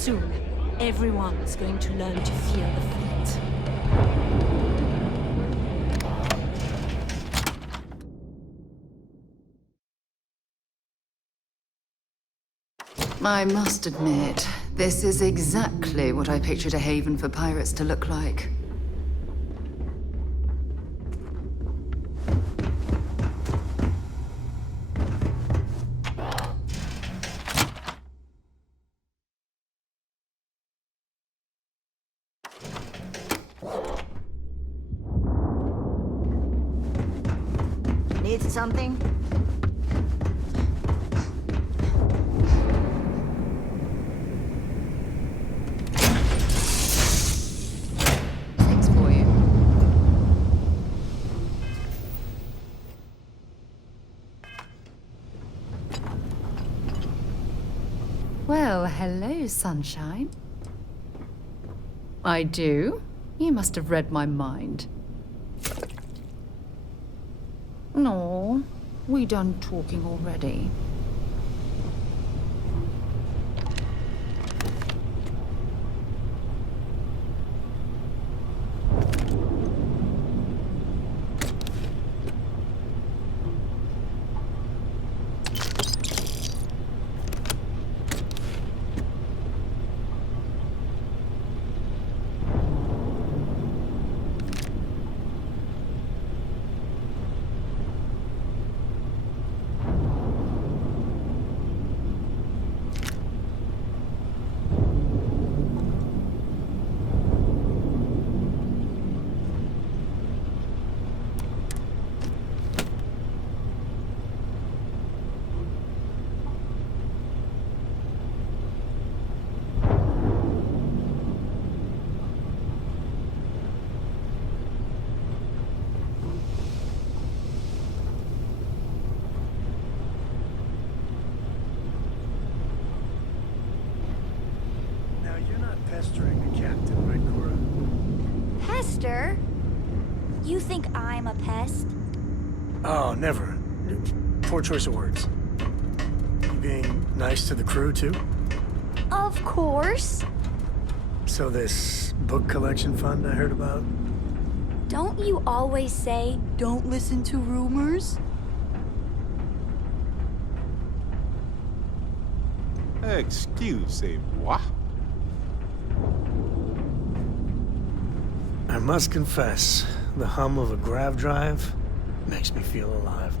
Soon, everyone's going to learn to fear the fleet. I must admit, this is exactly what I pictured a haven for pirates to look like. Need something? Thanks for you. Well, hello, sunshine. I do? You must have read my mind. No, we done talking already. Now, you're not pestering the captain, right, Cora? Pester? You think I'm a pest? Oh, never. Poor choice of words. You being nice to the crew, too? Of course. So this book collection fund I heard about? Don't you always say, don't listen to rumors? Excusez-moi. I must confess, the hum of a grav drive makes me feel alive.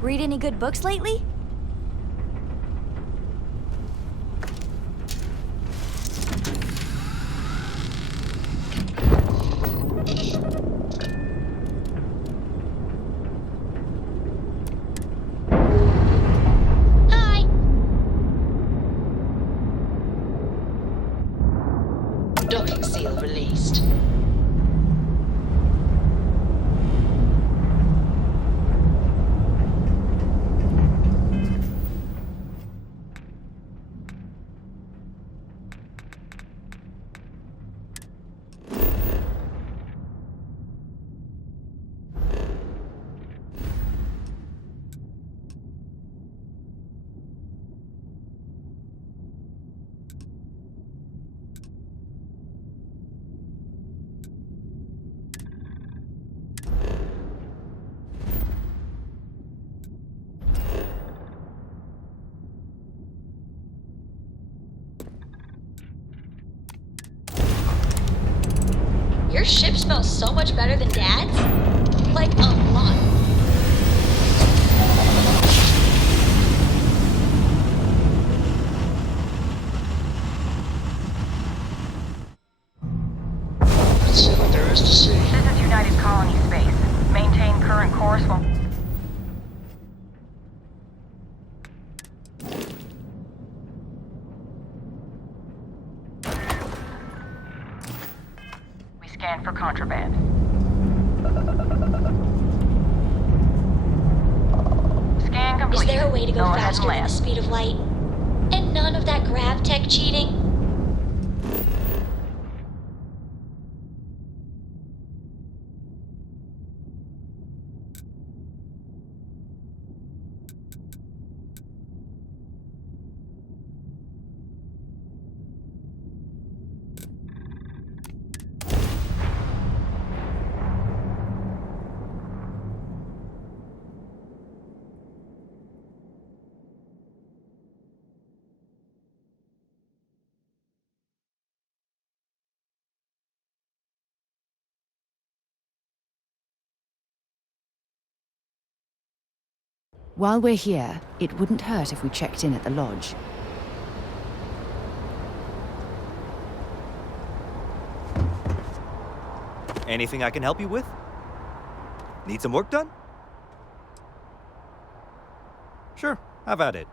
Read any good books lately? Hi. Docking seal released. Your ship smells so much better than Dad's? Like, a lot. Let's see what there is to see. This is United Colony Space. Maintain current course while... We scan for contraband. Scan complete. Is there a way to go ahead and faster than the land. speed of light? And none of that grav tech cheating? While we're here, it wouldn't hurt if we checked in at the lodge. Anything I can help you with? Need some work done? Sure, have at it.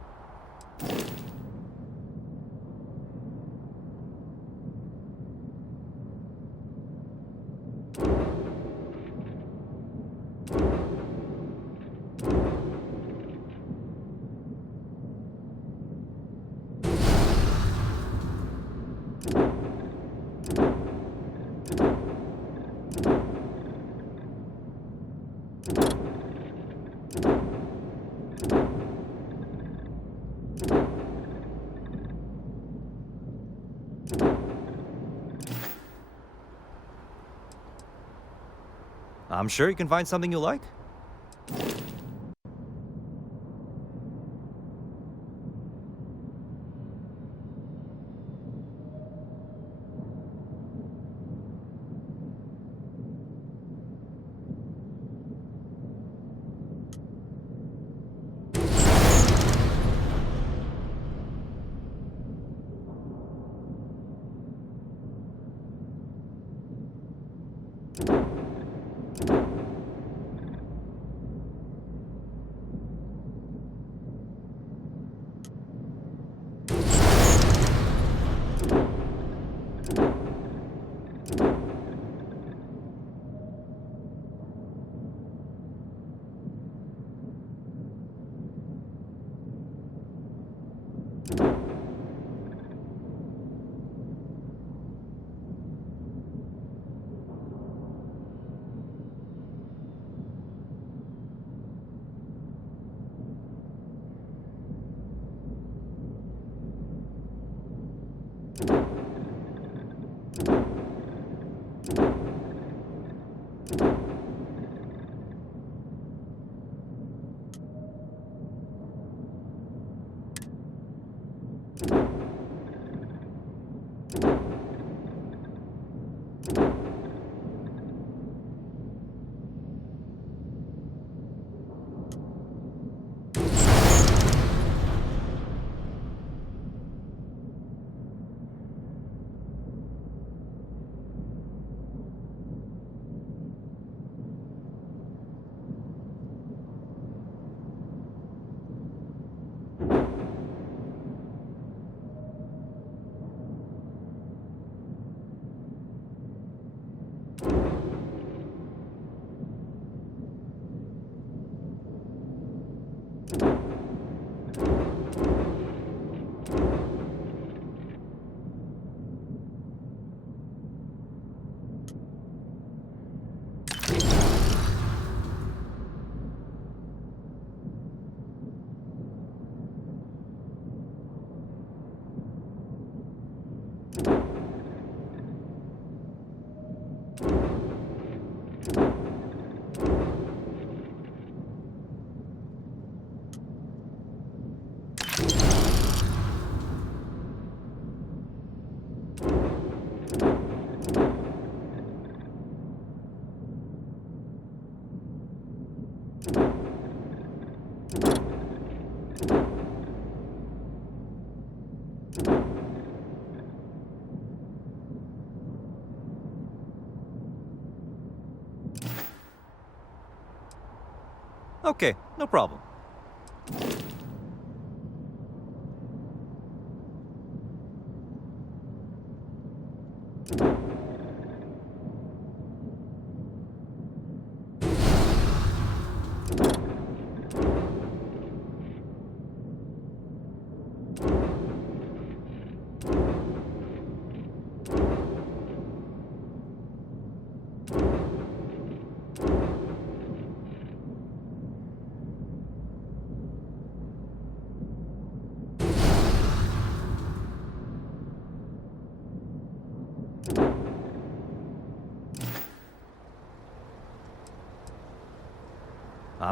I'm sure you can find something you like. Okay, no problem.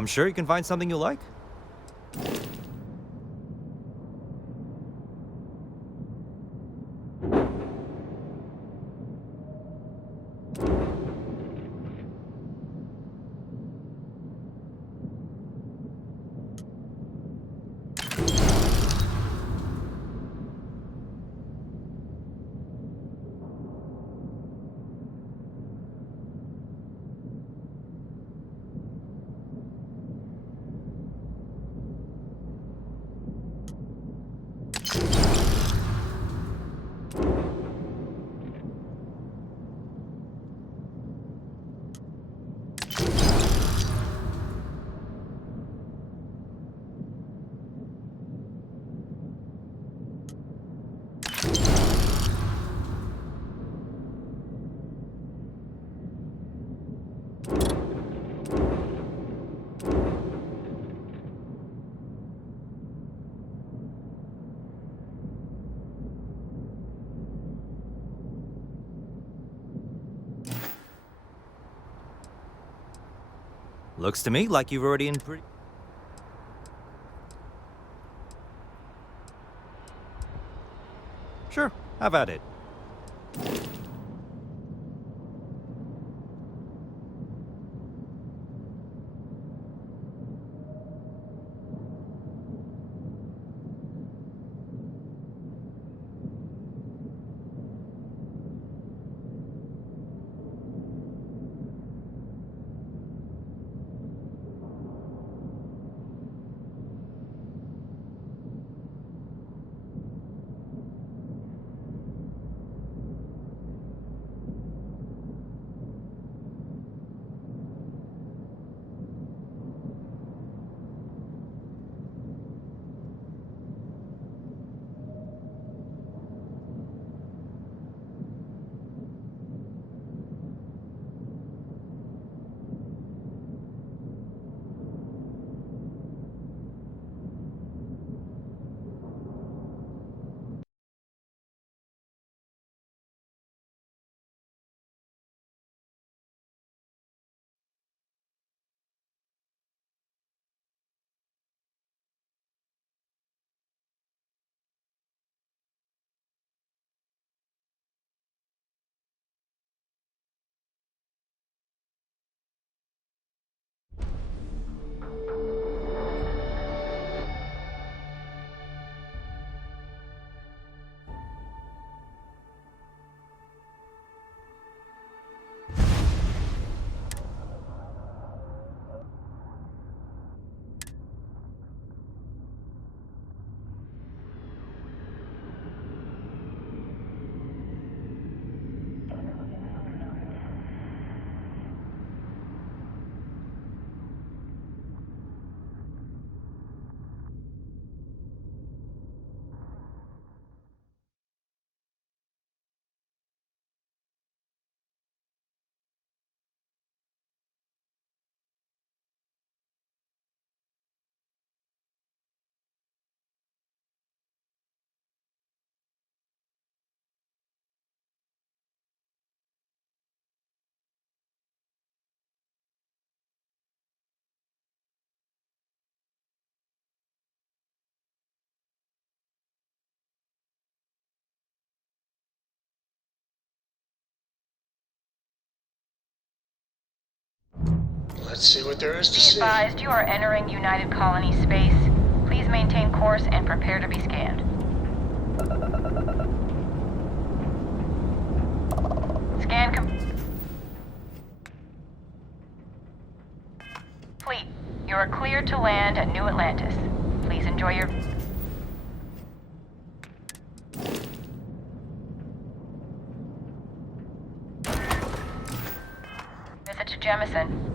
I'm sure you can find something you like. Looks to me like you've already in pretty... Sure, have at it. Let's see what there is to Be see. advised, you are entering United Colony space. Please maintain course and prepare to be scanned. Scan complete. You are cleared to land at New Atlantis. Please enjoy your... visit to Jemison.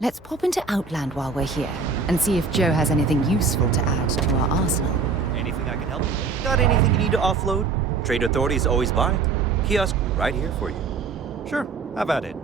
Let's pop into Outland while we're here, and see if Joe has anything useful to add to our arsenal. Anything I can help? Got anything you need to offload? Trade authorities always buy. Kiosk right here for you. Sure, have at it.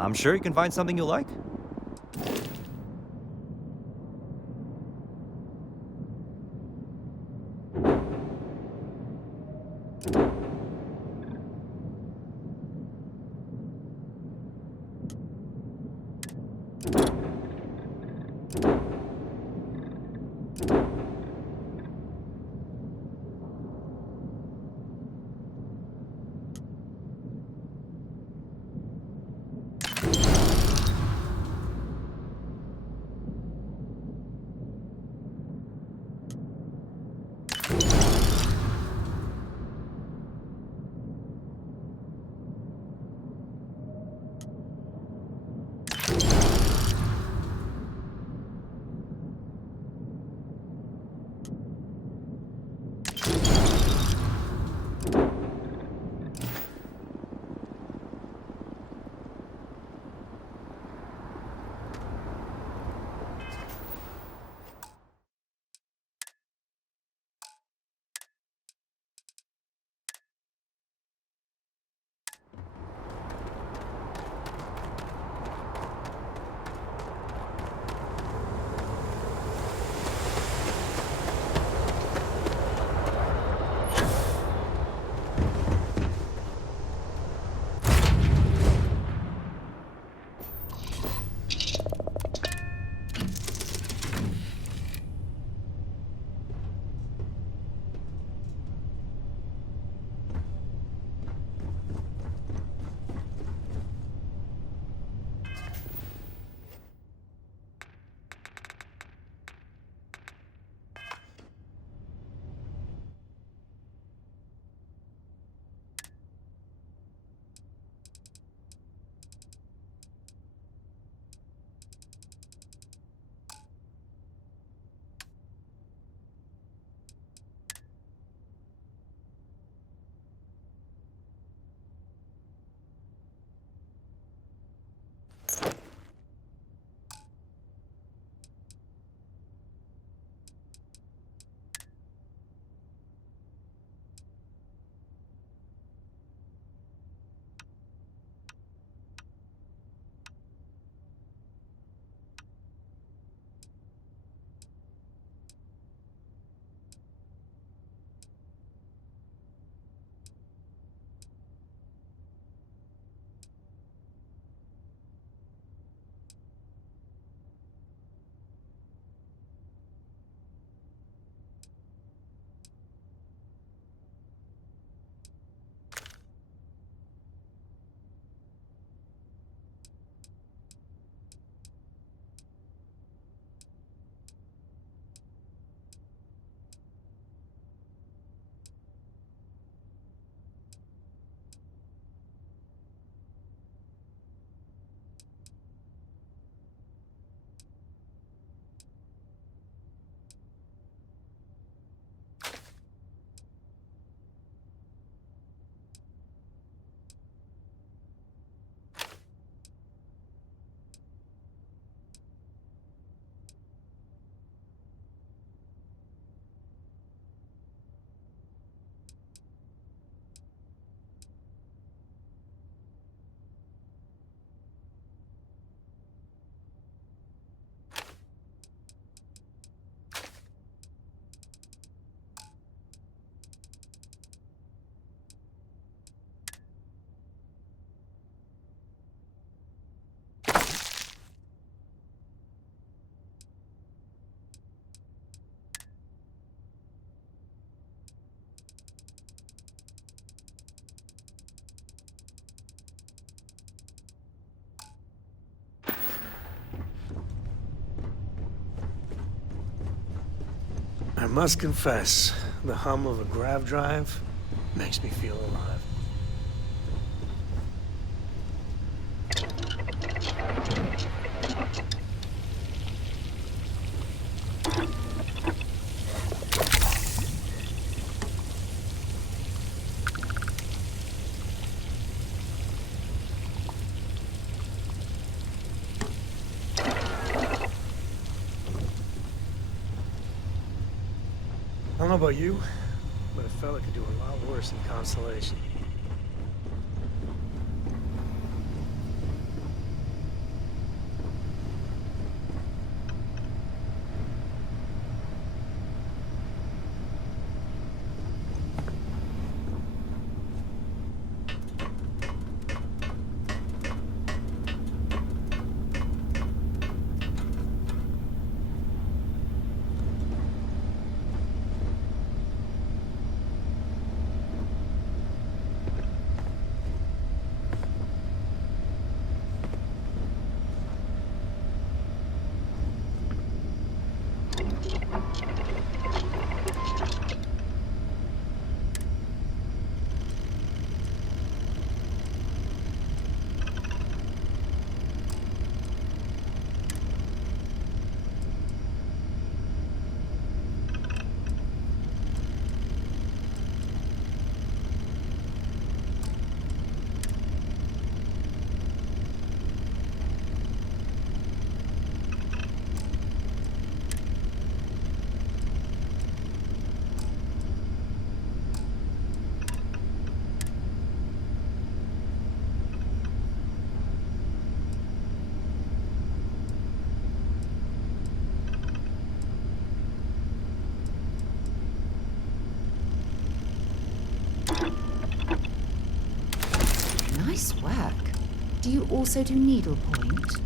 I'm sure you can find something you like. I must confess, the hum of a grav drive makes me feel alive. I don't know about you, but a fella could do a lot worse in Constellation. Do you also do needlepoint?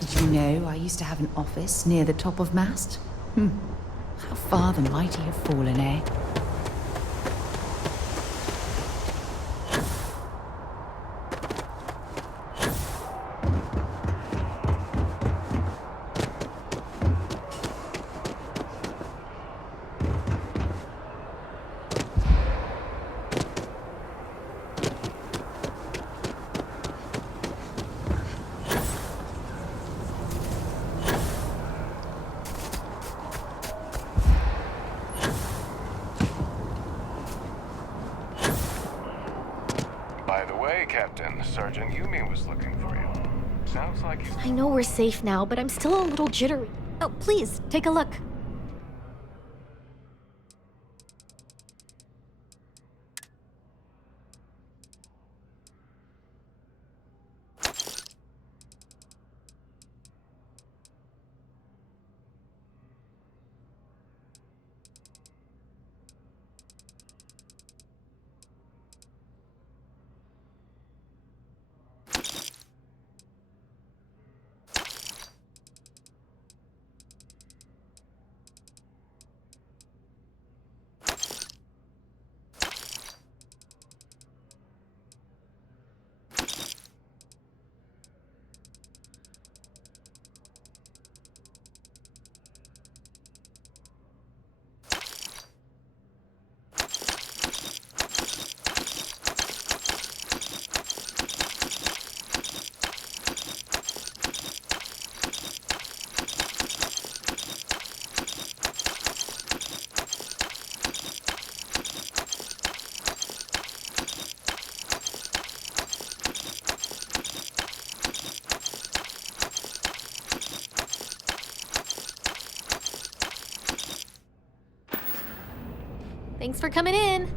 Did you know I used to have an office near the top of mast? How far the mighty have fallen, eh? By the way, Captain, Sergeant Yumi was looking for you. Sounds like he's... I know we're safe now, but I'm still a little jittery. Oh, please, take a look. Thanks for coming in.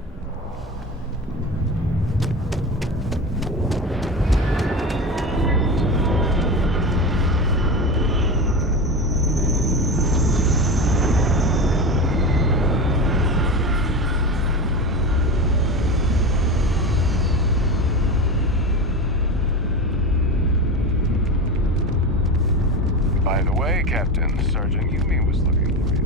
Hey, Captain. Sergeant Yumi was looking for you.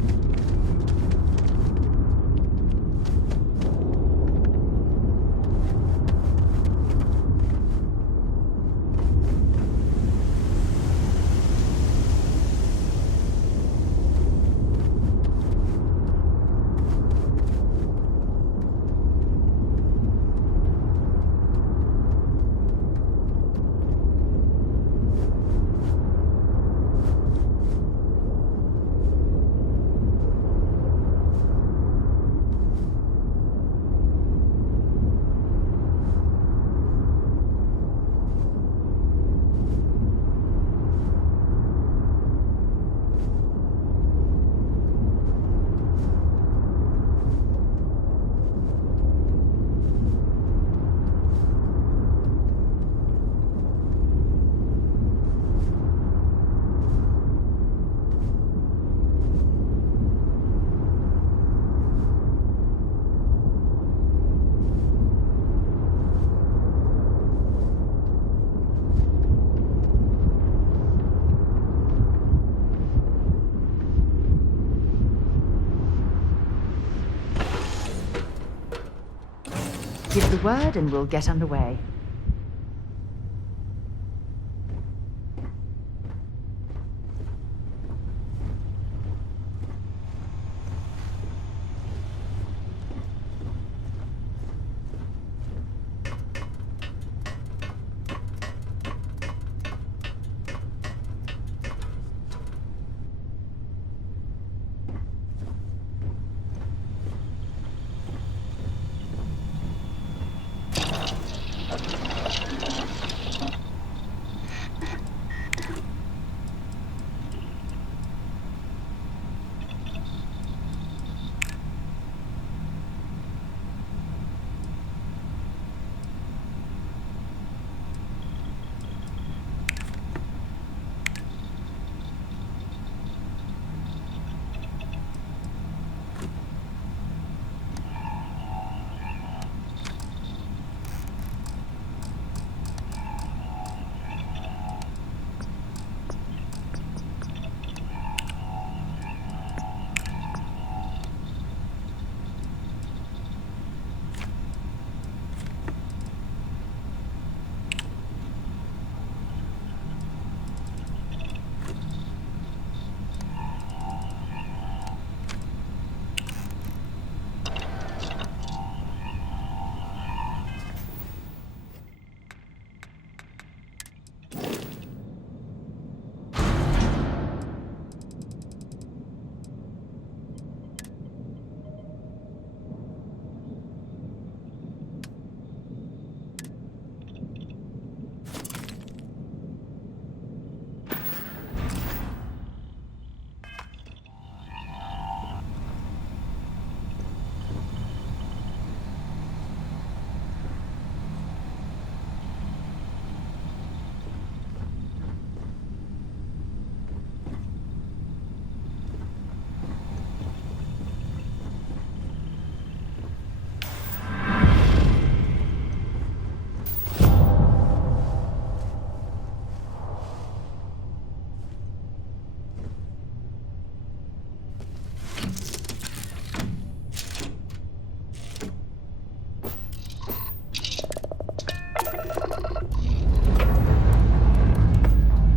Give the word and we'll get underway.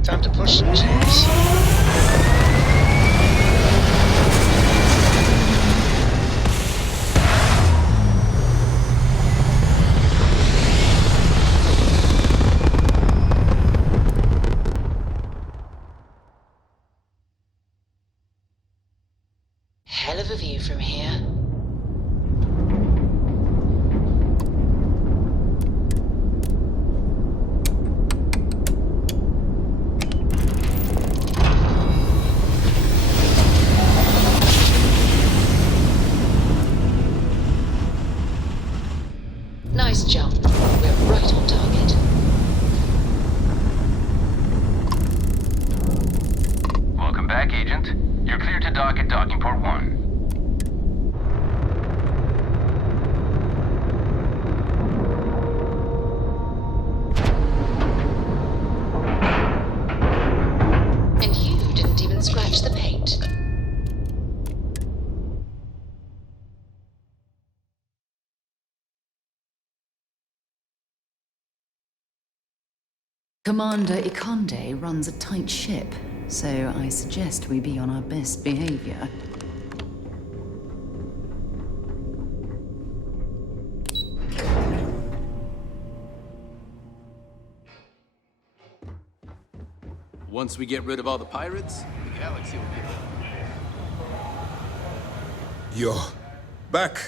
Time to push some cheese. Hell of a view from here. Nice jump. We're right on target. Welcome back, Agent. You're clear to dock at Docking Port 1. Commander Ikonde runs a tight ship, so I suggest we be on our best behavior. Once we get rid of all the pirates, the galaxy will be You're back.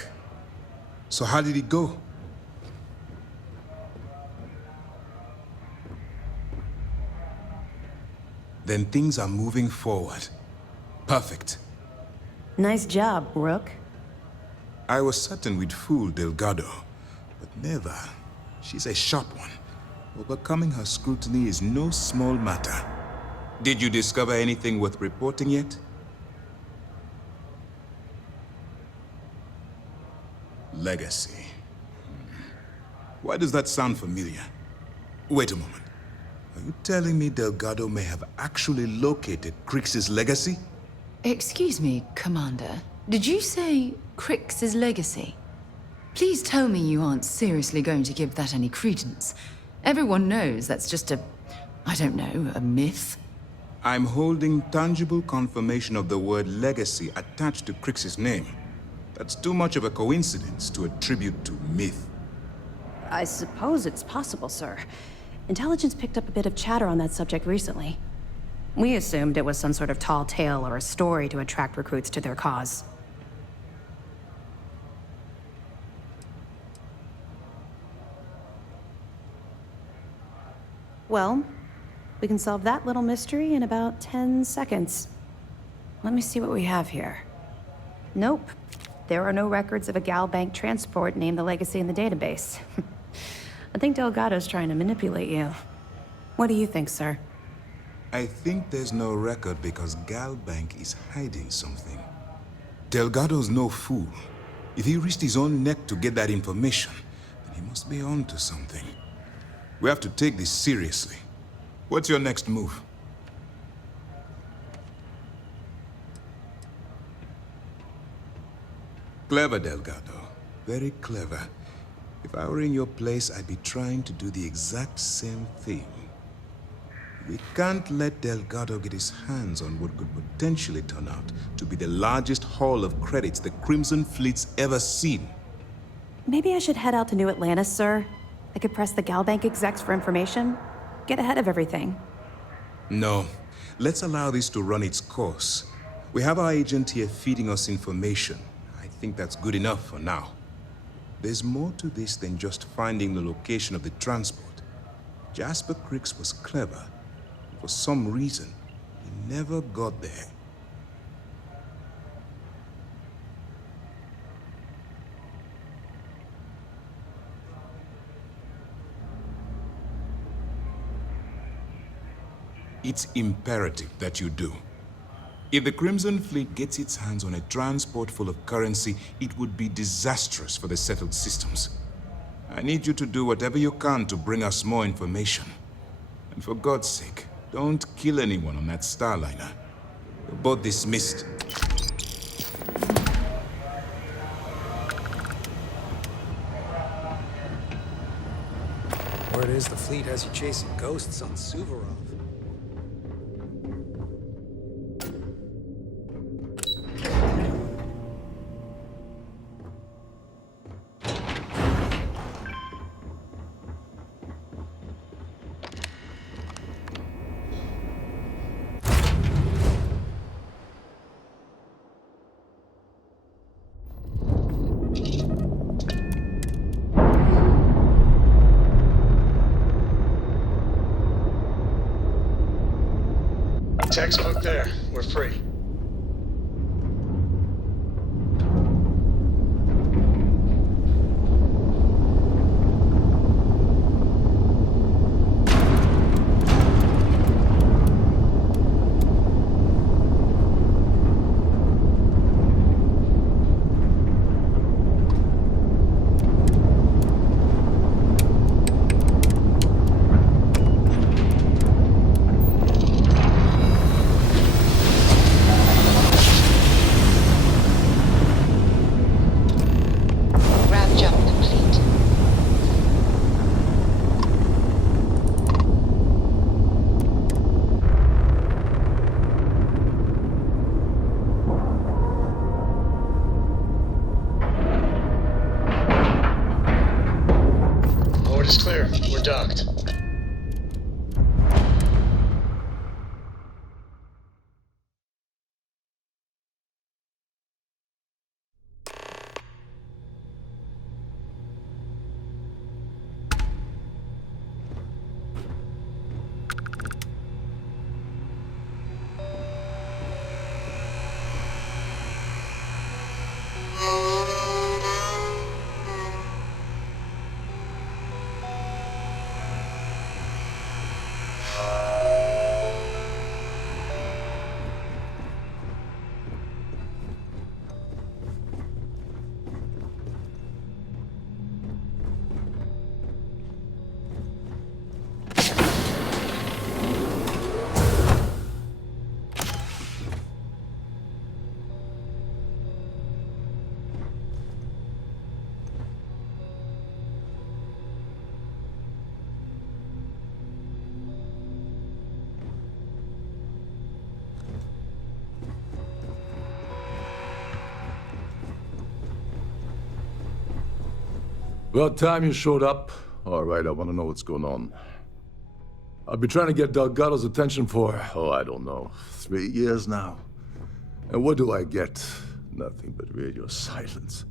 So how did it go? Then things are moving forward. Perfect. Nice job, Rook. I was certain we'd fool Delgado, but never. She's a sharp one. Overcoming her scrutiny is no small matter. Did you discover anything worth reporting yet? Legacy. Why does that sound familiar? Wait a moment. Are you telling me Delgado may have actually located Crix's legacy? Excuse me, Commander. Did you say Crix's legacy? Please tell me you aren't seriously going to give that any credence. Everyone knows that's just I don't know, a myth. I'm holding tangible confirmation of the word legacy attached to Crix's name. That's too much of a coincidence to attribute to myth. I suppose it's possible, sir. Intelligence picked up a bit of chatter on that subject recently. We assumed it was some sort of tall tale or a story to attract recruits to their cause. Well, we can solve that little mystery in about 10 seconds. Let me see what we have here. Nope. There are no records of a GalBank transport named the Legacy in the database. I think Delgado's trying to manipulate you. What do you think, sir? I think there's no record because GalBank is hiding something. Delgado's no fool. If he risked his own neck to get that information, then he must be on to something. We have to take this seriously. What's your next move? Clever, Delgado. Very clever. If I were in your place, I'd be trying to do the exact same thing. We can't let Delgado get his hands on what could potentially turn out to be the largest haul of credits the Crimson Fleet's ever seen. Maybe I should head out to New Atlantis, sir. I could press the GalBank execs for information. Get ahead of everything. No. Let's allow this to run its course. We have our agent here feeding us information. I think that's good enough for now. There's more to this than just finding the location of the transport. Jasper Crix was clever. For some reason, he never got there. It's imperative that you do. If the Crimson Fleet gets its hands on a transport full of currency, it would be disastrous for the settled systems. I need you to do whatever you can to bring us more information. And for God's sake, don't kill anyone on that Starliner. You're both dismissed. Word is the fleet has you chasing ghosts on Suvorov. Textbook there. We're free. is docked. About time you showed up. All right, I want to know what's going on. I've been trying to get Delgado's attention for, I don't know, 3 years now. And what do I get? Nothing but radio silence.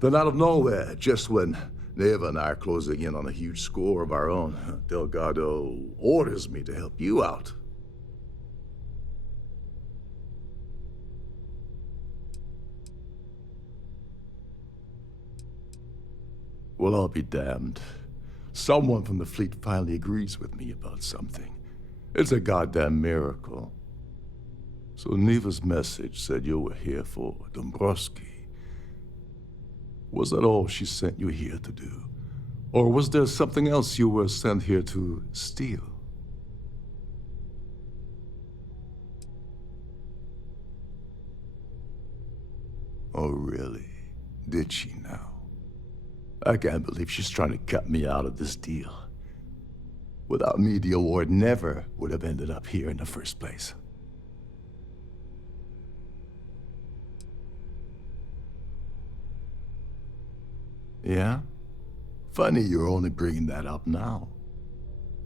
Then out of nowhere, just when Neva and I are closing in on a huge score of our own, Delgado orders me to help you out. Well, I'll be damned. Someone from the fleet finally agrees with me about something. It's a goddamn miracle. So Neva's message said you were here for Dombrowski. Was that all she sent you here to do? Or was there something else you were sent here to steal? Oh, really? Did she now? I can't believe she's trying to cut me out of this deal. Without me, the award never would have ended up here in the first place. Yeah? Funny you're only bringing that up now.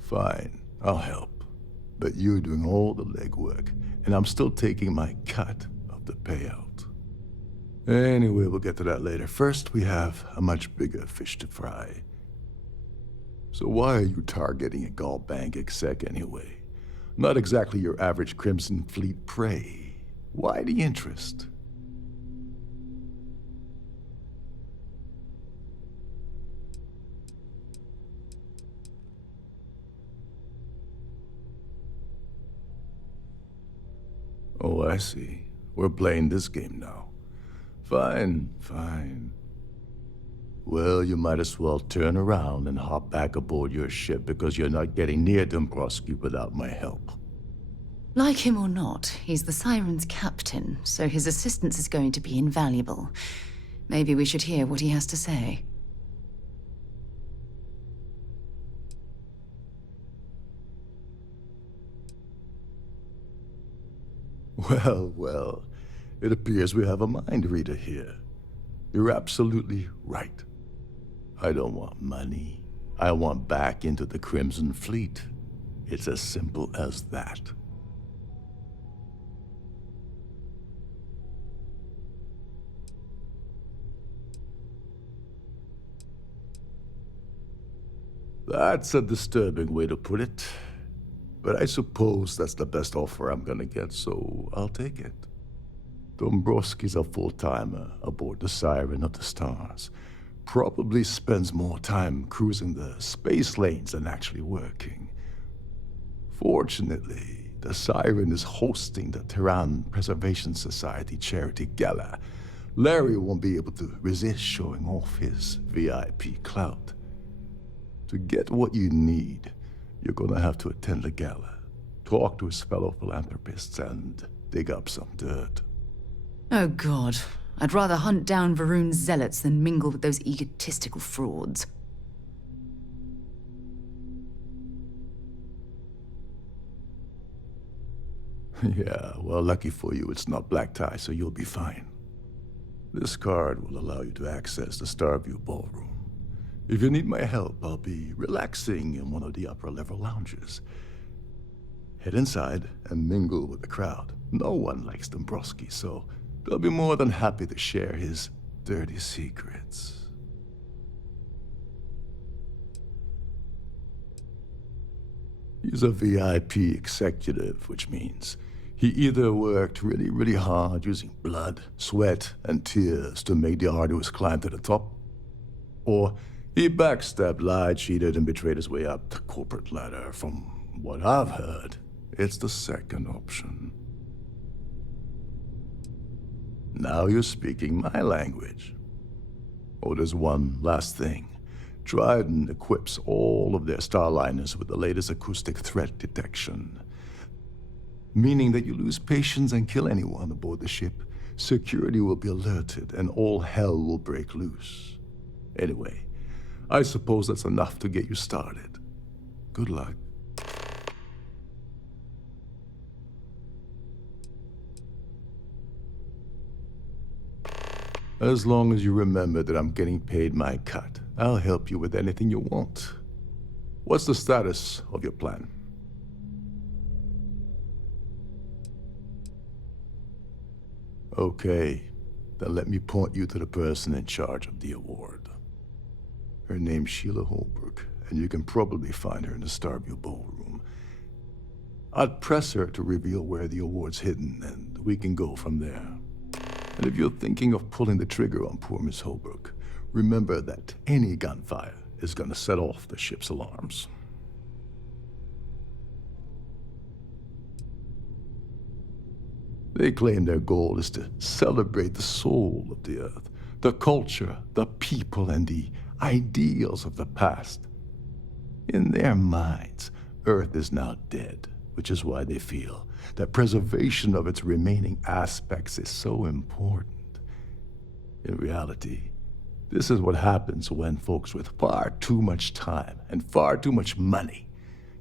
Fine, I'll help. But you're doing all the legwork, and I'm still taking my cut of the payout. Anyway, we'll get to that later. First, we have a much bigger fish to fry. So why are you targeting a Gall Bank exec anyway? Not exactly your average Crimson Fleet prey. Why the interest? Oh, I see. We're playing this game now. Fine, fine. Well, you might as well turn around and hop back aboard your ship because you're not getting near Dombrowski without my help. Like him or not, he's the Siren's captain, so his assistance is going to be invaluable. Maybe we should hear what he has to say. Well, well. It appears we have a mind reader here. You're absolutely right. I don't want money. I want back into the Crimson Fleet. It's as simple as that. That's a disturbing way to put it. But I suppose that's the best offer I'm gonna get, so I'll take it. Dombrowski's a full-timer aboard the Siren of the Stars. Probably spends more time cruising the space lanes than actually working. Fortunately, the Siren is hosting the Terran Preservation Society charity gala. Larry won't be able to resist showing off his VIP clout. To get what you need, you're gonna have to attend the gala, talk to his fellow philanthropists, and dig up some dirt. Oh God, I'd rather hunt down Varun's zealots than mingle with those egotistical frauds. Yeah, well, lucky for you, it's not black tie, so you'll be fine. This card will allow you to access the Starview Ballroom. If you need my help, I'll be relaxing in one of the upper-level lounges. Head inside and mingle with the crowd. No one likes Dombrowski, so they'll be more than happy to share his dirty secrets. He's a VIP executive, which means he either worked really, really hard using blood, sweat, and tears to make the arduous climb to the top, or he backstabbed, lied, cheated, and betrayed his way up the corporate ladder. From what I've heard, it's the second option. Now you're speaking my language. Oh, there's one last thing. Dryden equips all of their starliners with the latest acoustic threat detection, meaning that you lose patience and kill anyone aboard the ship, security will be alerted and all hell will break loose. Anyway, I suppose that's enough to get you started. Good luck. As long as you remember that I'm getting paid my cut, I'll help you with anything you want. What's the status of your plan? Okay, then let me point you to the person in charge of the award. Her name's Sheila Holbrook, and you can probably find her in the Starview Ballroom. I'd press her to reveal where the award's hidden, and we can go from there. And if you're thinking of pulling the trigger on poor Miss Holbrook, remember that any gunfire is gonna set off the ship's alarms. They claim their goal is to celebrate the soul of the Earth, the culture, the people, and the ideals of the past. In their minds, Earth is now dead, which is why they feel that preservation of its remaining aspects is so important. In reality, this is what happens when folks with far too much time and far too much money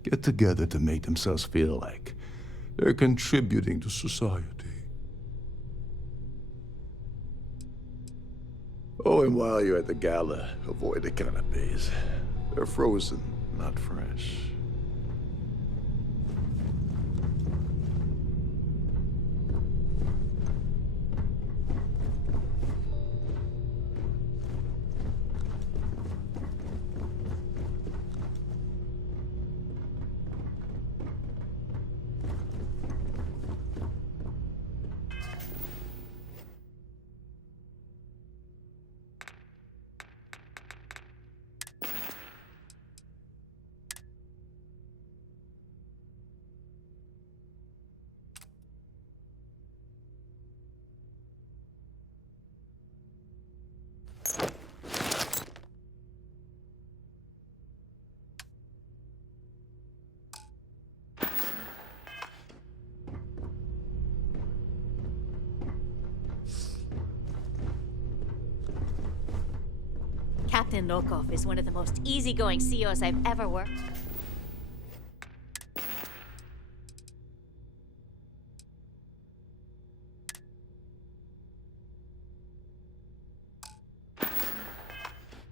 get together to make themselves feel like they're contributing to society. Oh, and while you're at the gala, avoid the canapes. They're frozen, not fresh. Captain Lokov is one of the most easygoing CEOs I've ever worked with.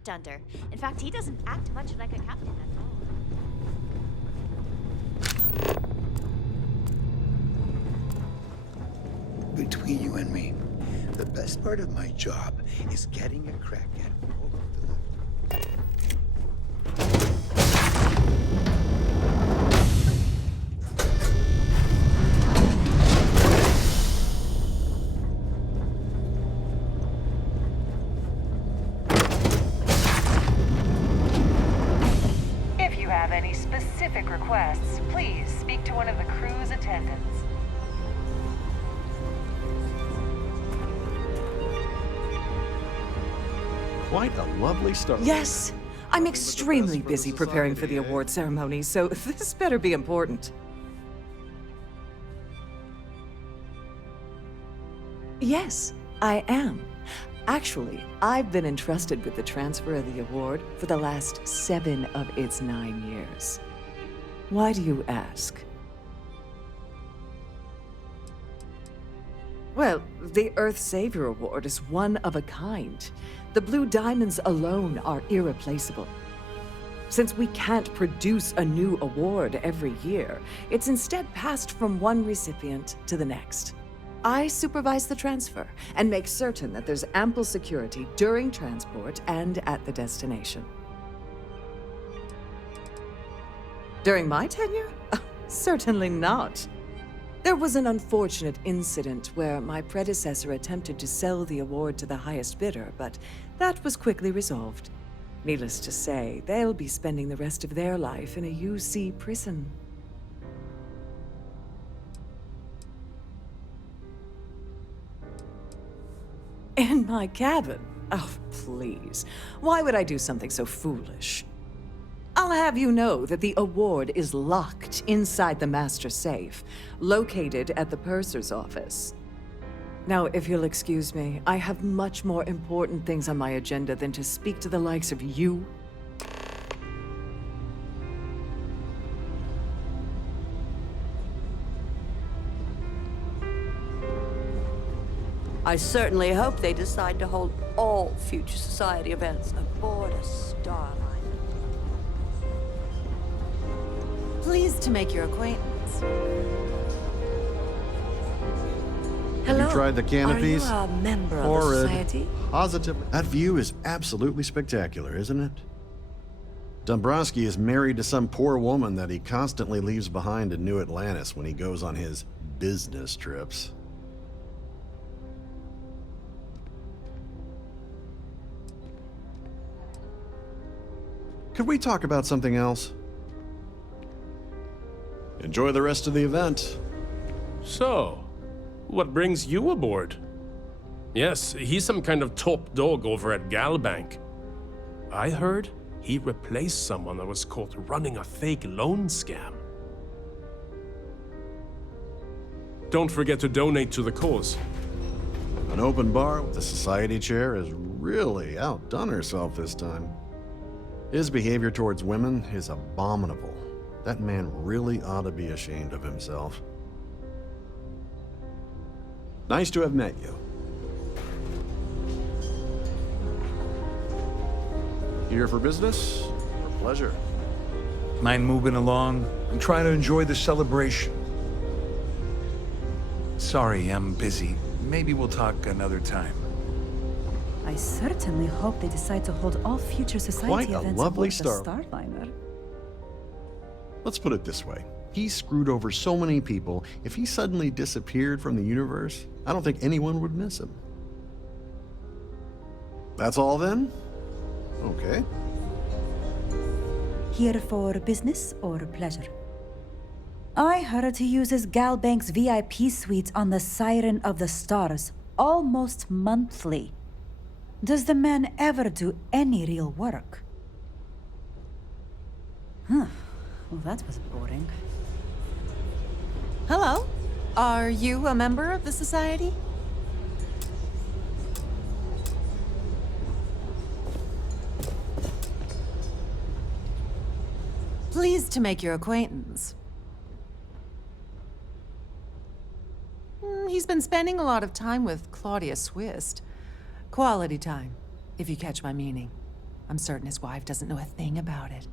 Dunder. In fact, he doesn't act much like a captain at all. Between you and me, the best part of my job is getting a crack at all of the If you have any specific requests, please speak to one of the crew's attendants. Quite a lovely start. Yes, I'm extremely busy preparing for the award ceremony, so this better be important. Yes, I am. Actually, I've been entrusted with the transfer of the award for the last 7 of its 9 years. Why do you ask? Well, the Earth Savior Award is one of a kind. The Blue Diamonds alone are irreplaceable. Since we can't produce a new award every year, it's instead passed from one recipient to the next. I supervise the transfer and make certain that there's ample security during transport and at the destination. During my tenure? Certainly not. There was an unfortunate incident where my predecessor attempted to sell the award to the highest bidder, but that was quickly resolved. Needless to say, they'll be spending the rest of their life in a UC prison. In my cabin? Oh, please. Why would I do something so foolish? I'll have you know that the award is locked inside the master safe, located at the purser's office. Now, if you'll excuse me, I have much more important things on my agenda than to speak to the likes of you. I certainly hope they decide to hold all future society events aboard a Starliner. Pleased to make your acquaintance. Have you tried the canopies? Are you a member of the Horrid. society? Positively. That view is absolutely spectacular, isn't it? Dombrowski is married to some poor woman that he constantly leaves behind in New Atlantis when he goes on his business trips. Could we talk about something else? Enjoy the rest of the event. So, what brings you aboard? Yes, he's some kind of top dog over at Galbank. I heard he replaced someone that was caught running a fake loan scam. Don't forget to donate to the cause. An open bar with a society chair has really outdone herself this time. His behavior towards women is abominable. That man really ought to be ashamed of himself. Nice to have met you. Here for business or pleasure? Mind moving along? I'm trying to enjoy the celebration. Sorry, I'm busy. Maybe we'll talk another time. I certainly hope they decide to hold all future society Quite a events lovely aboard start. the Starliner. Let's put it this way. He screwed over so many people, if he suddenly disappeared from the universe, I don't think anyone would miss him. That's all then? Okay. Here for business or pleasure? I heard he uses Galbank's VIP suites on the Siren of the Stars almost monthly. Does the man ever do any real work? Huh. Well, that was boring. Hello. Are you a member of the society? Pleased to make your acquaintance. He's been spending a lot of time with Claudia Swist. Quality time, if you catch my meaning. I'm certain his wife doesn't know a thing about it.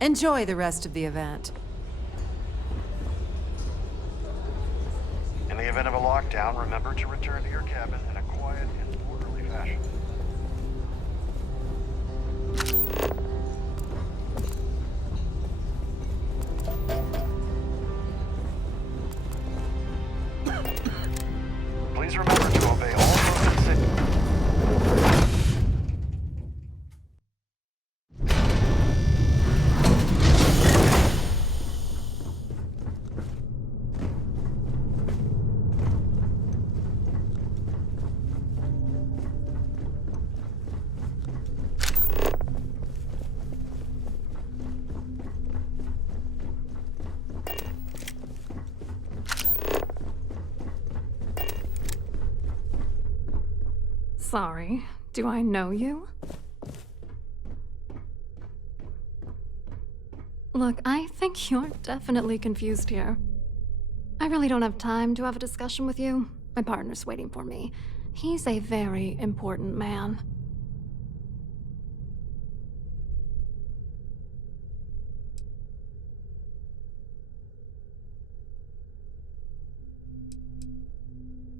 Enjoy the rest of the event. In the event of a lockdown, remember to return to your cabin in a quiet and orderly fashion. Please remember to obey all motion signals. Sorry, do I know you? Look, I think you're definitely confused here. I really don't have time to have a discussion with you. My partner's waiting for me. He's a very important man.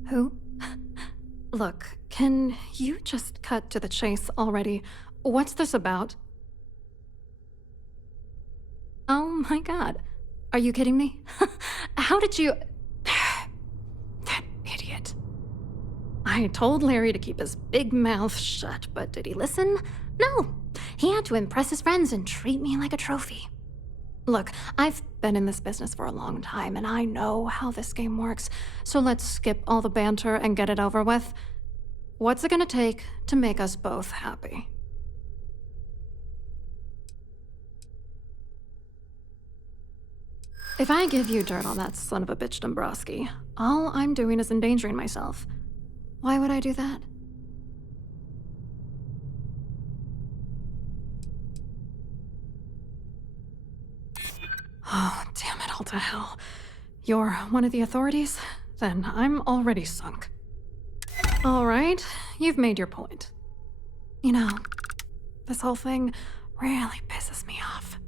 Who? Look, can you just cut to the chase already? What's this about? Oh my god. Are you kidding me? How did you... That idiot. I told Larry to keep his big mouth shut, but did he listen? No. He had to impress his friends and treat me like a trophy. Look, I've been in this business for a long time, and I know how this game works, so let's skip all the banter and get it over with. What's it gonna take to make us both happy? If I give you dirt on that son of a bitch Dombrowski, all I'm doing is endangering myself. Why would I do that? Oh, damn it all to hell. You're one of the authorities? Then I'm already sunk. All right, you've made your point. You know, this whole thing really pisses me off.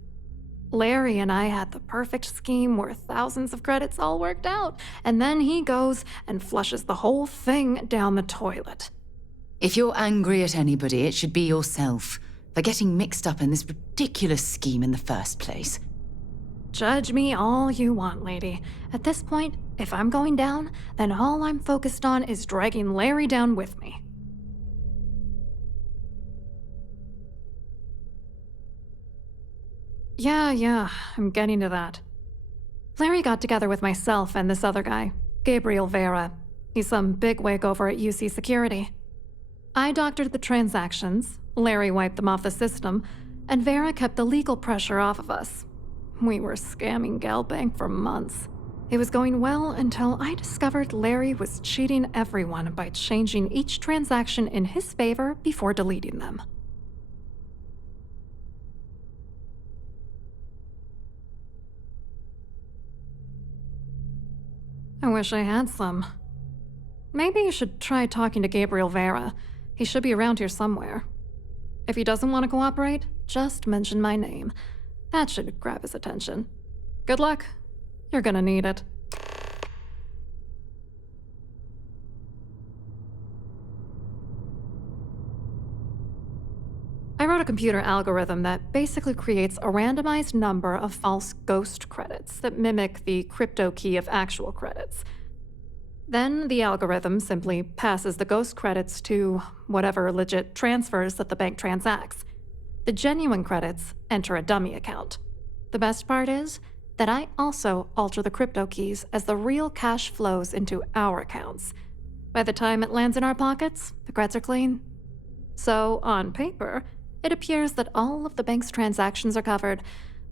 Larry and I had the perfect scheme where thousands of credits all worked out, and then he goes and flushes the whole thing down the toilet. If you're angry at anybody, it should be yourself for getting mixed up in this ridiculous scheme in the first place. Judge me all you want, lady. At this point, if I'm going down, then all I'm focused on is dragging Larry down with me. Yeah, I'm getting to that. Larry got together with myself and this other guy, Gabriel Vera. He's some bigwig over at UC Security. I doctored the transactions, Larry wiped them off the system, and Vera kept the legal pressure off of us. We were scamming GalBank for months. It was going well until I discovered Larry was cheating everyone by changing each transaction in his favor before deleting them. I wish I had some. Maybe you should try talking to Gabriel Vera. He should be around here somewhere. If he doesn't want to cooperate, just mention my name. That should grab his attention. Good luck. You're gonna need it. I wrote a computer algorithm that basically creates a randomized number of false ghost credits that mimic the crypto key of actual credits. Then the algorithm simply passes the ghost credits to whatever legit transfers that the bank transacts. The genuine credits enter a dummy account. The best part is that I also alter the crypto keys as the real cash flows into our accounts. By the time it lands in our pockets, the creds are clean. So, on paper, it appears that all of the bank's transactions are covered,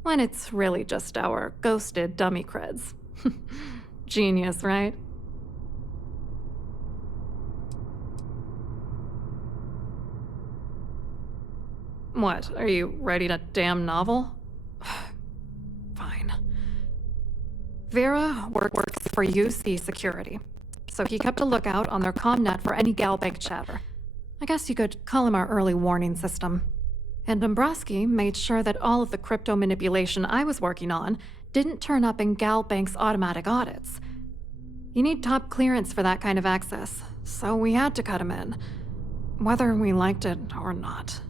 when it's really just our ghosted dummy creds. Genius, right? What, are you writing a damn novel? Fine. Vera works for UC Security, so he kept a lookout on their commnet for any GalBank chatter. I guess you could call him our early warning system. And Dombrowski made sure that all of the crypto manipulation I was working on didn't turn up in GalBank's automatic audits. You need top clearance for that kind of access, so we had to cut him in, whether we liked it or not.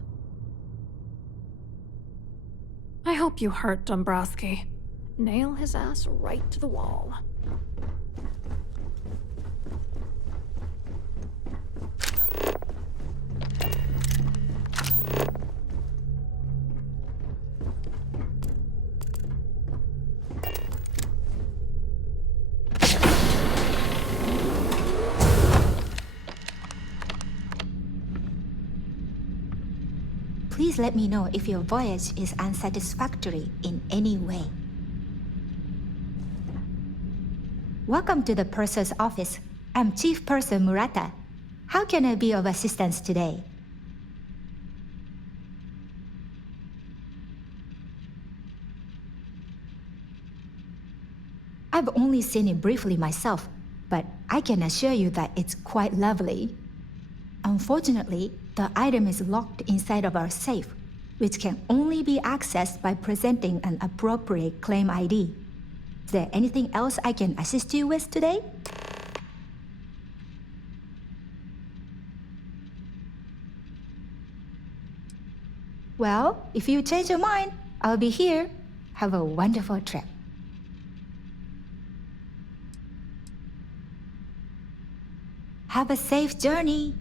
I hope you hurt Dombrowski. Nail his ass right to the wall. Please let me know if your voyage is unsatisfactory in any way. Welcome to the Purser's office. I'm Chief Purser Murata. How can I be of assistance today? I I've only seen it briefly myself, but I can assure you that it's quite lovely. Unfortunately, the item is locked inside of our safe, which can only be accessed by presenting an appropriate claim ID. Is there anything else I can assist you with today? Well, if you change your mind, I'll be here. Have a wonderful trip. Have a safe journey.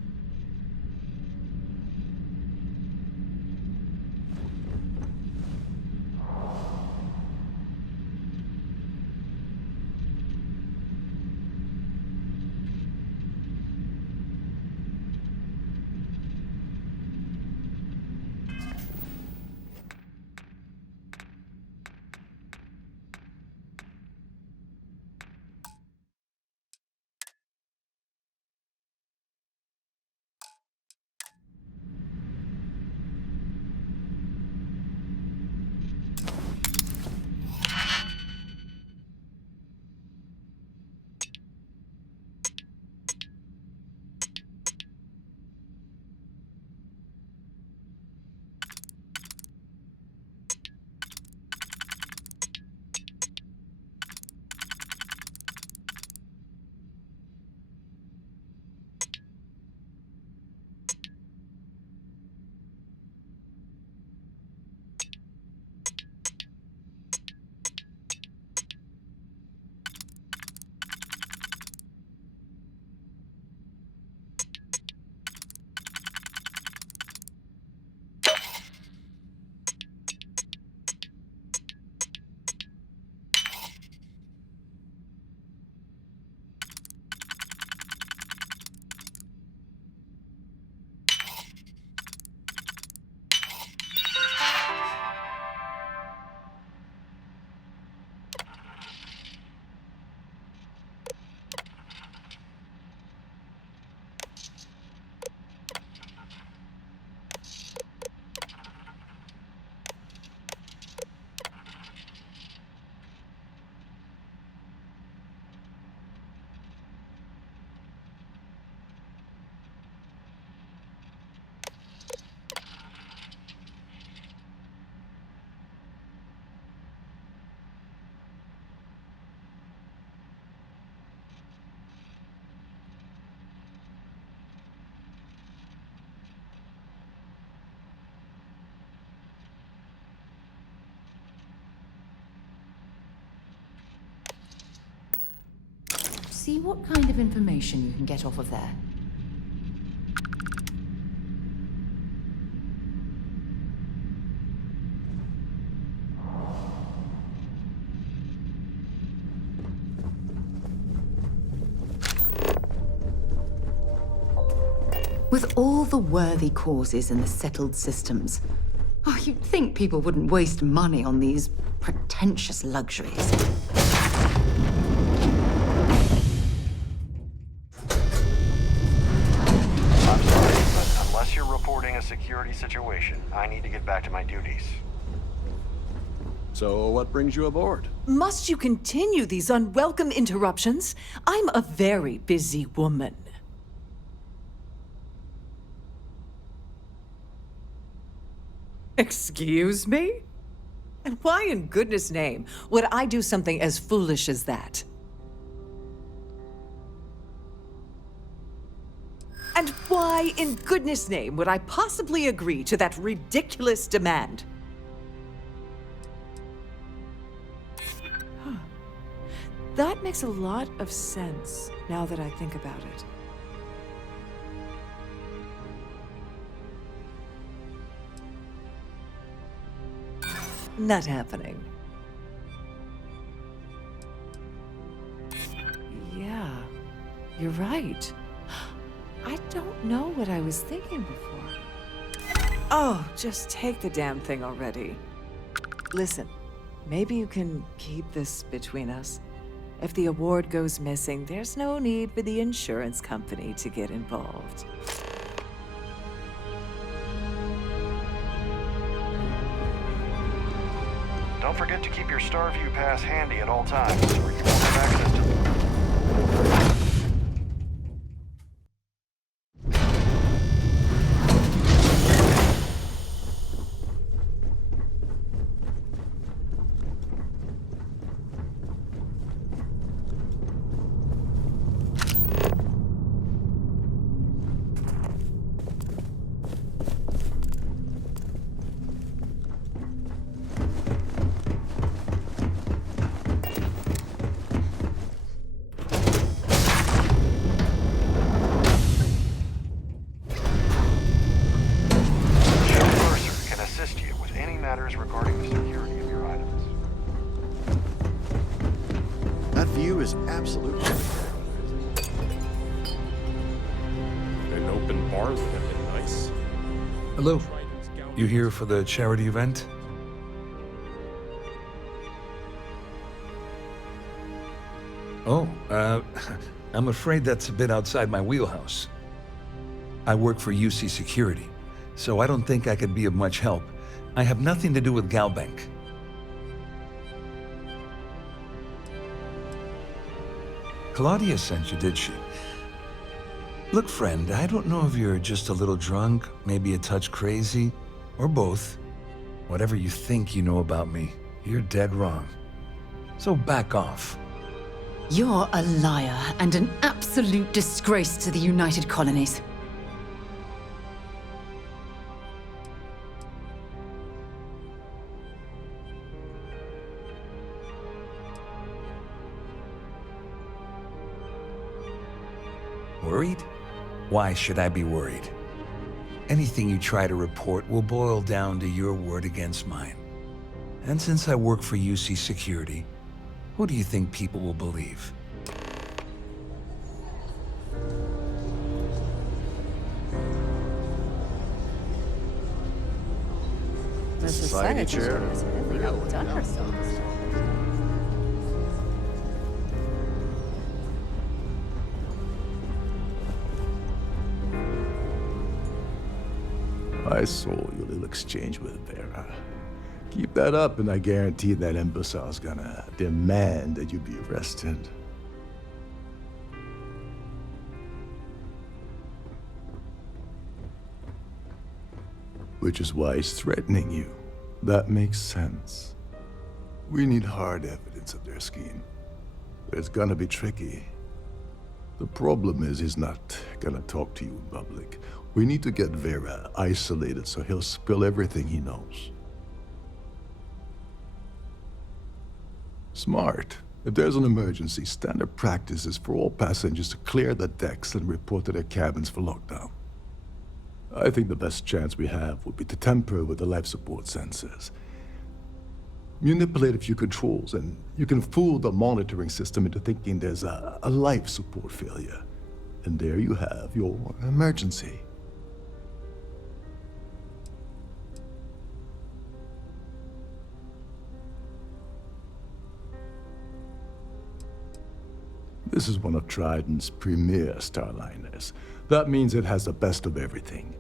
See what kind of information you can get off of there. With all the worthy causes in the settled systems, you'd think people wouldn't waste money on these pretentious luxuries. Security situation. I need to get back to my duties. So, what brings you aboard? Must you continue these unwelcome interruptions? I'm a very busy woman. Excuse me? And why in goodness name would I do something as foolish as that? And why, in goodness name, would I possibly agree to that ridiculous demand? That makes a lot of sense, now that I think about it. Not happening. Yeah, you're right. I don't know what I was thinking before. Oh, just take the damn thing already. Listen, maybe you can keep this between us. If the award goes missing, there's no need for the insurance company to get involved. Don't forget to keep your Starview pass handy at all times, or you won't have access to regarding the security of your items. That view is absolutely An open bar would have been nice. Hello. You here for the charity event? Oh, I'm afraid that's a bit outside my wheelhouse. I work for UC Security, so I don't think I could be of much help. I have nothing to do with GalBank. Claudia sent you, did she? Look, friend, I don't know if you're just a little drunk, maybe a touch crazy, or both. Whatever you think you know about me, you're dead wrong. So back off. You're a liar and an absolute disgrace to the United Colonies. Worried? Why should I be worried? Anything you try to report will boil down to your word against mine. And since I work for UC Security, who do you think people will believe? The society chair has really outdone herself. I saw your little exchange with Vera. Keep that up, and I guarantee that imbecile's gonna demand that you be arrested. Which is why he's threatening you. That makes sense. We need hard evidence of their scheme. But it's gonna be tricky. The problem is he's not gonna talk to you in public. We need to get Vera isolated so he'll spill everything he knows. Smart. If there's an emergency, standard practice is for all passengers to clear the decks and report to their cabins for lockdown. I think the best chance we have would be to tamper with the life support sensors. Manipulate a few controls, and you can fool the monitoring system into thinking there's a life support failure. And there you have your emergency. This is one of Trident's premier starliners. That means it has the best of everything,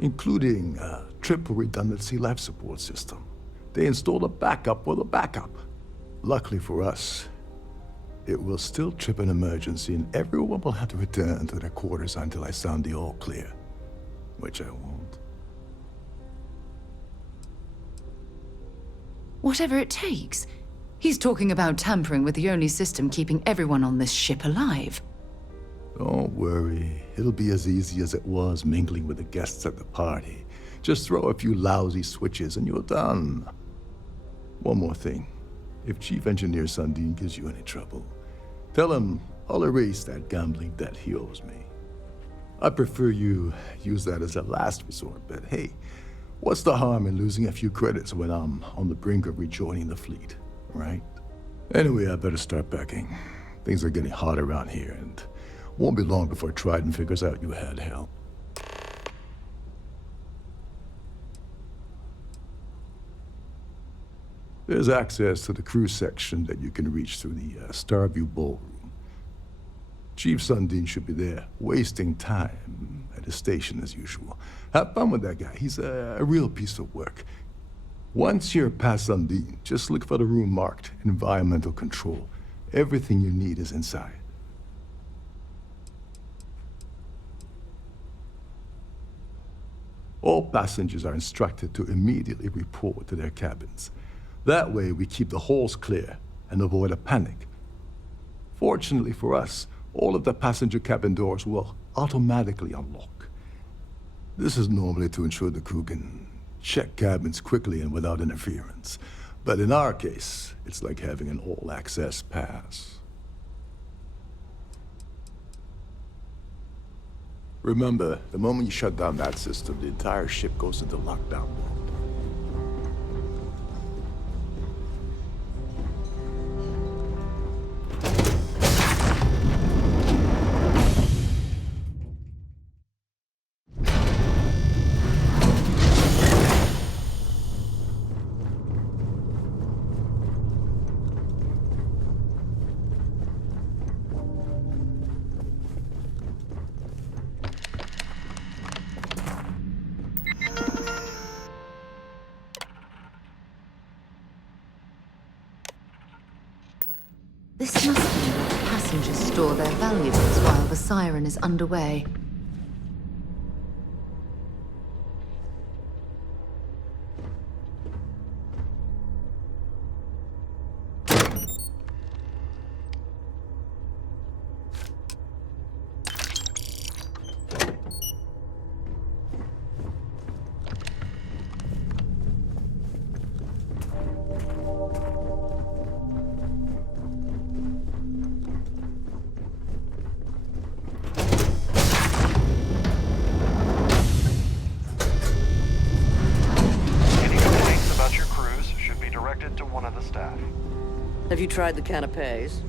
including a triple redundancy life support system. They installed a backup for the backup. Luckily for us, it will still trip an emergency and everyone will have to return to their quarters until I sound the all clear, which I won't. Whatever it takes. He's talking about tampering with the only system keeping everyone on this ship alive. Don't worry. It'll be as easy as it was mingling with the guests at the party. Just throw a few lousy switches and you're done. One more thing. If Chief Engineer Sundin gives you any trouble, tell him I'll erase that gambling debt he owes me. I prefer you use that as a last resort, but hey, what's the harm in losing a few credits when I'm on the brink of rejoining the fleet? Right? Anyway, I better start packing. Things are getting hot around here, and won't be long before Trident figures out you had help. There's access to the crew section that you can reach through the Starview Ballroom. Chief Sundin should be there, wasting time at his station as usual. Have fun with that guy. He's a real piece of work. Once you're past Sundin, just look for the room marked Environmental Control, Everything you need is inside. All passengers are instructed to immediately report to their cabins. That way, we keep the halls clear and avoid a panic. Fortunately for us, all of the passenger cabin doors will automatically unlock. This is normally to ensure the crew can check cabins quickly and without interference. But in our case, it's like having an all-access pass. Remember, the moment you shut down that system, the entire ship goes into lockdown mode. This must be where the passengers store their valuables while the siren is underway. Have you tried the canapes?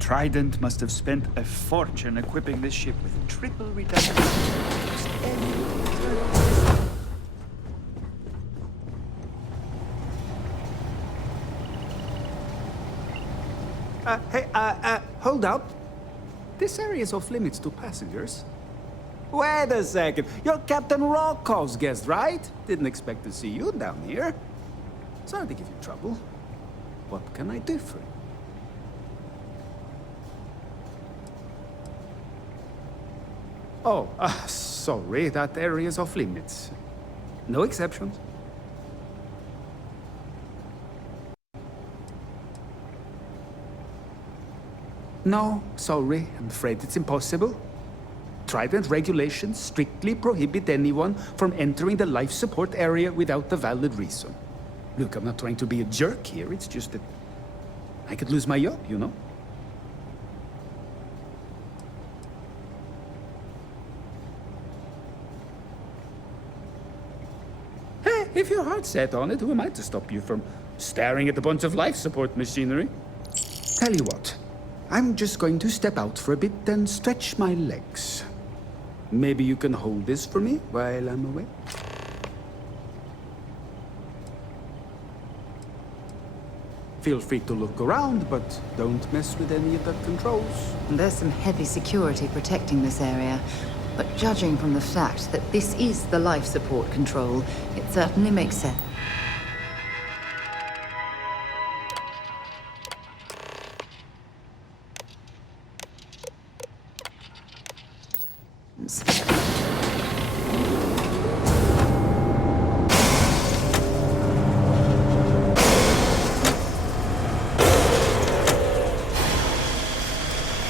Trident must have spent a fortune equipping this ship with triple redundancy. Hold up. This area is off limits to passengers. Wait a second. You're Captain Rocco's guest, right? Didn't expect to see you down here. Sorry to give you trouble. What can I do for you? Oh, sorry, that area is off limits. No exceptions. No, sorry, I'm afraid it's impossible. Trident regulations strictly prohibit anyone from entering the life support area without a valid reason. Look, I'm not trying to be a jerk here, it's just that I could lose my job, you know? If your heart's set on it, who am I to stop you from staring at a bunch of life support machinery? Tell you what, I'm just going to step out for a bit and stretch my legs. Maybe you can hold this for me while I'm away? Feel free to look around, but don't mess with any of the controls. There's some heavy security protecting this area. But judging from the fact that this is the life support control, it certainly makes sense.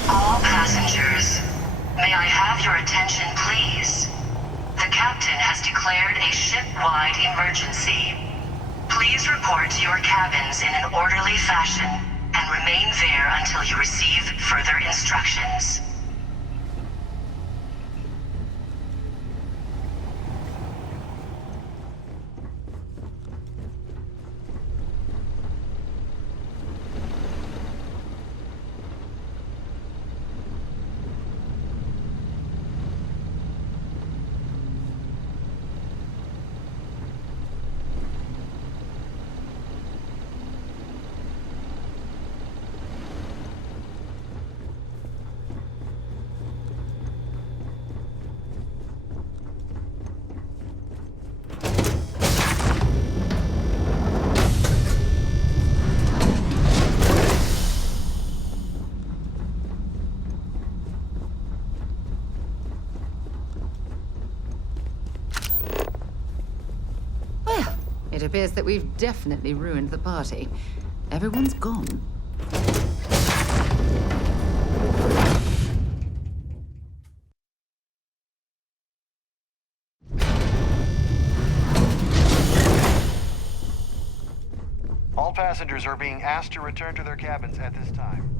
All passengers, may I have your attention, please? The captain has declared a ship-wide emergency. Please report to your cabins in an orderly fashion and remain there until you receive further instructions. It appears that we've definitely ruined the party. Everyone's gone. All passengers are being asked to return to their cabins at this time.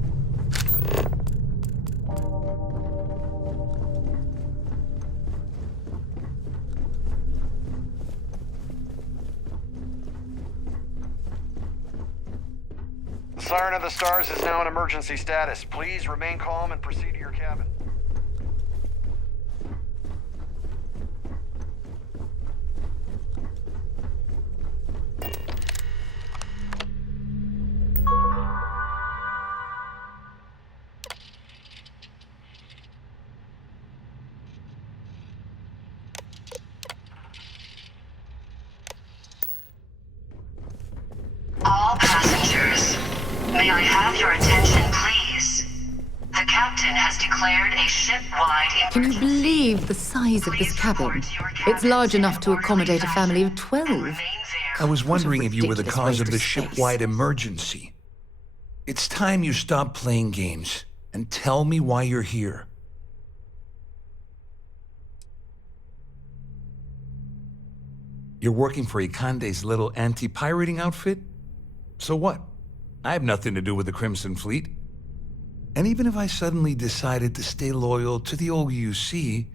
The Siren of the Stars is now in emergency status. Please remain calm and proceed to your cabin. All passengers, may I have your attention, please? The captain has declared a ship-wide Can you believe the size of this cabin? It's large enough to accommodate a family of 12. I was wondering if you were the ridiculous cause of waste the of space. ship-wide emergency. It's time you stop playing games and tell me why you're here. You're working for Ikande's little anti-pirating outfit? So what? I have nothing to do with the Crimson Fleet. And even if I suddenly decided to stay loyal to the old UC,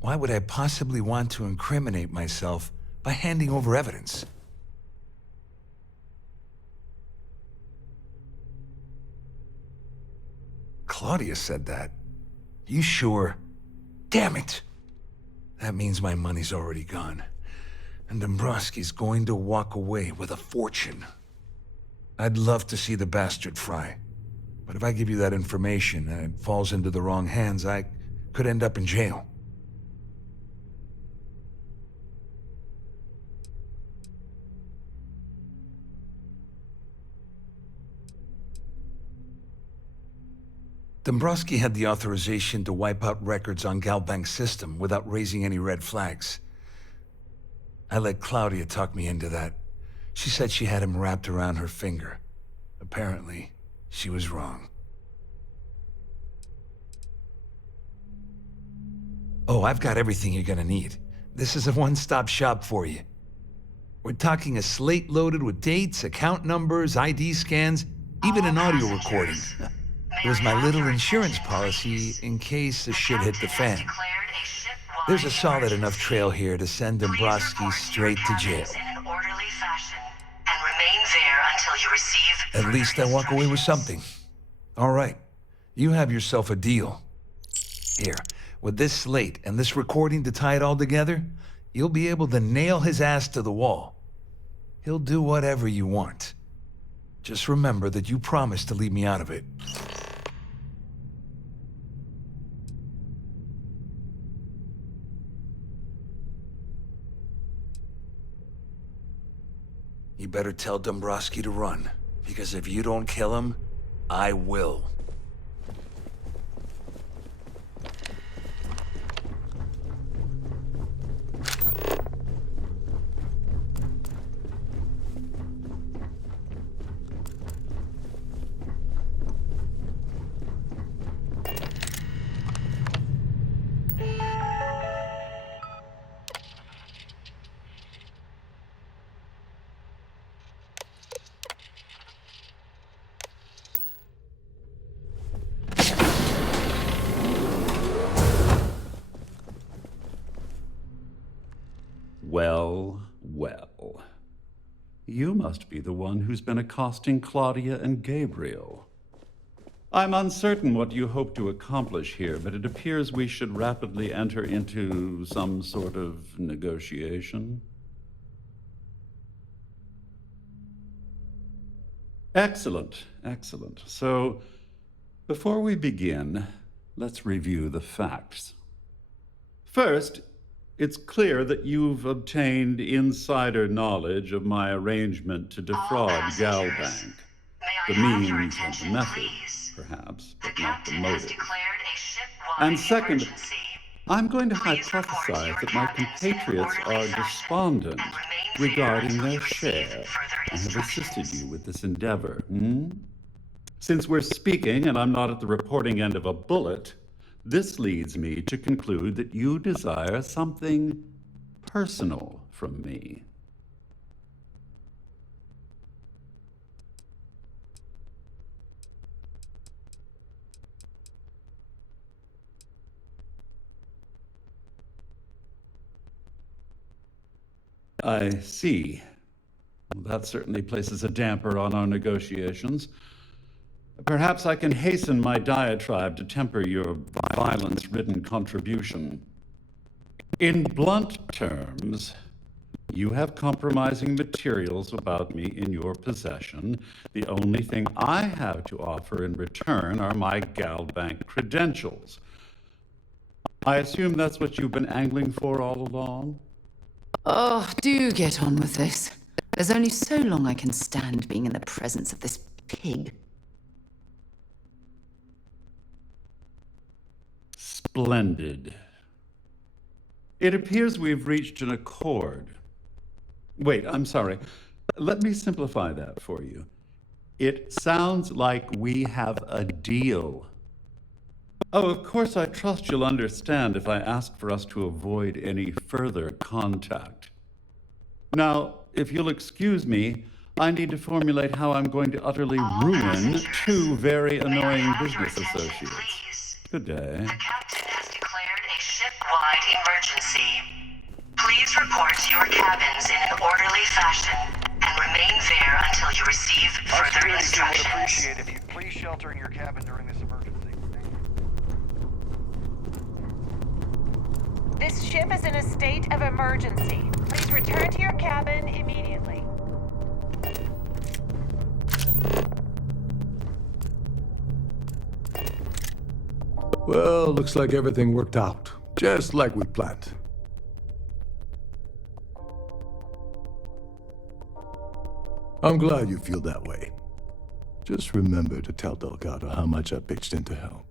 why would I possibly want to incriminate myself by handing over evidence? Claudia said that. You sure? Damn it! That means my money's already gone. And Dombrowski's going to walk away with a fortune. I'd love to see the bastard fry. But if I give you that information and it falls into the wrong hands, I could end up in jail. Dombrowski had the authorization to wipe out records on Galbank's system without raising any red flags. I let Claudia talk me into that. She said she had him wrapped around her finger. Apparently, she was wrong. Oh, I've got everything you're gonna need. This is a one-stop shop for you. We're talking a slate loaded with dates, account numbers, ID scans, even an audio recording. It was my little insurance policy in case the shit hit the fan. There's a solid enough trail here to send Dombrowski straight to jail. At least I walk away with something. All right, you have yourself a deal. Here, with this slate and this recording to tie it all together, you'll be able to nail his ass to the wall. He'll do whatever you want. Just remember that you promised to leave me out of it. You better tell Dombrowski to run, because if you don't kill him, I will. Well, well. You must be the one who's been accosting Claudia and Gabriel. I'm uncertain what you hope to accomplish here, but it appears we should rapidly enter into some sort of negotiation. Excellent, excellent. So, before we begin, let's review the facts. First, it's clear that you've obtained insider knowledge of my arrangement to defraud Galbank. The means and the method, perhaps, but not the motive. And second, I'm going to hypothesize that my compatriots are despondent regarding their share and have assisted you with this endeavor. Since we're speaking and I'm not at the reporting end of a bullet, this leads me to conclude that you desire something personal from me. I see. Well, that certainly places a damper on our negotiations. Perhaps I can hasten my diatribe to temper your violence-ridden contribution. In blunt terms, you have compromising materials about me in your possession. The only thing I have to offer in return are my GalBank credentials. I assume that's what you've been angling for all along? Oh, do get on with this. There's only so long I can stand being in the presence of this pig. Splendid. It appears we've reached an accord. Wait, I'm sorry. Let me simplify that for you. It sounds like we have a deal. Oh, of course, I trust you'll understand if I ask for us to avoid any further contact. Now, if you'll excuse me, I need to formulate how I'm going to utterly ruin two very annoying business associates. Good day. The captain has declared a ship-wide emergency. Please report to your cabins in an orderly fashion and remain there until you receive further instructions. Would appreciate if you'd please shelter in your cabin during this emergency. This ship is in a state of emergency. Please return to your cabin immediately. Well, looks like everything worked out, just like we planned. I'm glad you feel that way. Just remember to tell Delgado how much I pitched in to help.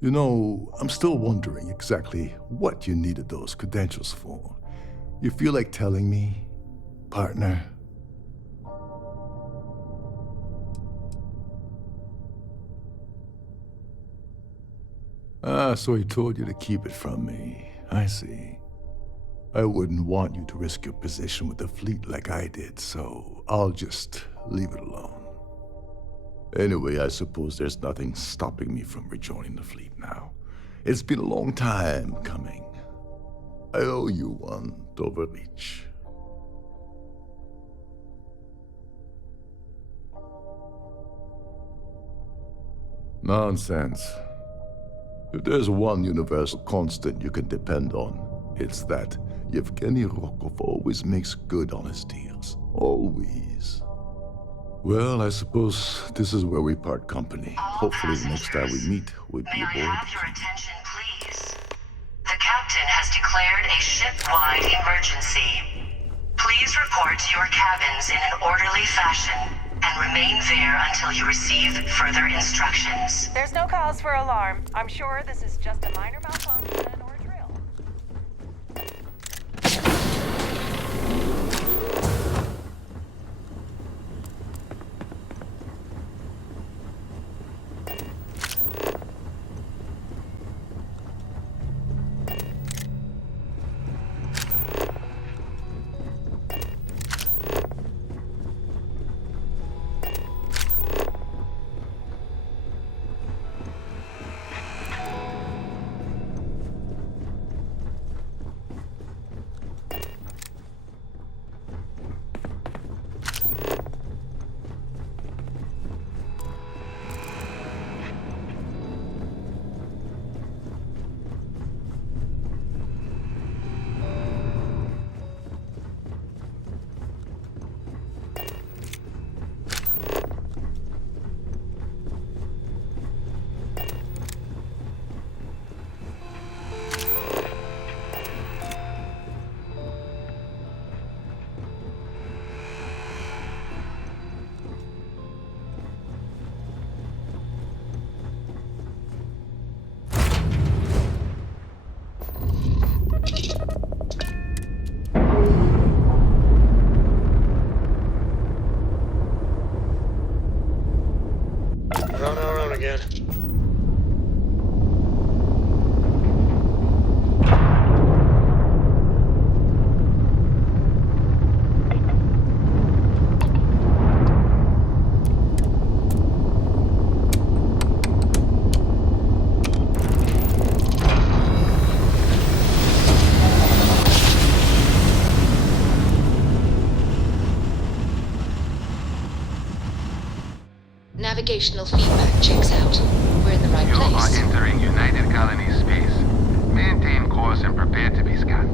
You know, I'm still wondering exactly what you needed those credentials for. You feel like telling me, partner? Ah, so he told you to keep it from me. I see. I wouldn't want you to risk your position with the fleet like I did, so I'll just leave it alone. Anyway, I suppose there's nothing stopping me from rejoining the fleet now. It's been a long time coming. I owe you one, Doverich. Nonsense. If there's one universal constant you can depend on, it's that Yevgeny Rokov always makes good on his deals. Always. Well, I suppose this is where we part company. Hopefully the next time we meet, we'll be aboard. May I have your attention, please? The captain has declared a ship-wide emergency. Please report to your cabins in an orderly fashion and remain there until you receive further instructions. There's no cause for alarm. I'm sure this is just a minor malfunction or drill. navigational feedback checks out. We're in the right place. You are entering United Colony space. Maintain course and prepare to be scanned.